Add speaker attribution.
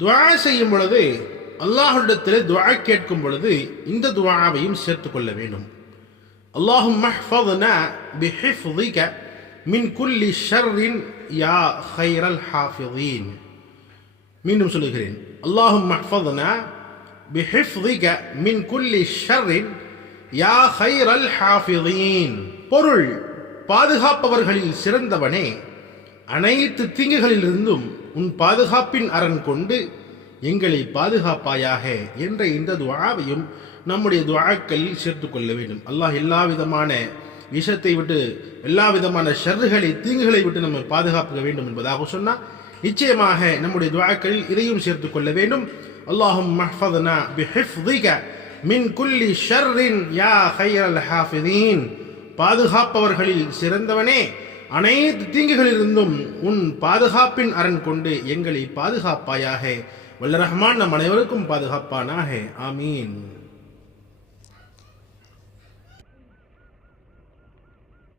Speaker 1: துவா செய்யும் பொழுது அல்லாஹுடத்தில் துவா கேட்கும் பொழுது இந்த துவாவையும் சேர்த்துக்கொள்ள வேண்டும். அல்லாஹு மஹ்ஃபதுனா பிஹிஃபுதிக மின் குல்லி ஷர்ரின் யா ஹைரல் ஹாஃபிதீன். மீண்டும் சொல்லுகிறேன். அல்லாஹும் மஹ்ஃபதுனா பிஹிஃபுதிக மின் குல்லி ஷர்ரின் யா ஹைரல் ஹாஃபிதீன். பொருள் பாதுகாப்பவர்களில் சிறந்தவனே. அனைத்து தீங்குகளிலிருந்தும் உன் பாதுகாப்பின் அரண் கொண்டு எங்களை பாதுகாப்பாயாக என்ற இந்த துவாவையும் நம்முடைய துவாக்களில் சேர்த்து கொள்ள வேண்டும். அல்லாஹ் எல்லா விதமான விஷத்தை விட்டு எல்லா விதமான ஷர்ருகளை தீங்குகளை விட்டு நம்ம பாதுகாப்புக்க வேண்டும் என்பதாக சொன்னால் நிச்சயமாக நம்முடைய துவாக்களில் இதையும் சேர்த்து கொள்ள வேண்டும். அல்லாஹும் மஹ்ஃபத்னா பிஹிஃப்திக மின் குல்லி ஷர்ரின் யா ஹைரல் ஹாஃபிதீன். பாதுகாப்பவர்களில் சிறந்தவனே அனைத்து தீங்குகளிலிருந்தும் உன் பாதுகாப்பின் அரண் கொண்டு எங்களை பாதுகாப்பாயாக. வல்ல ரஹ்மான் நம் அனைவருக்கும் பாதுகாப்பானாக. ஆமீன்.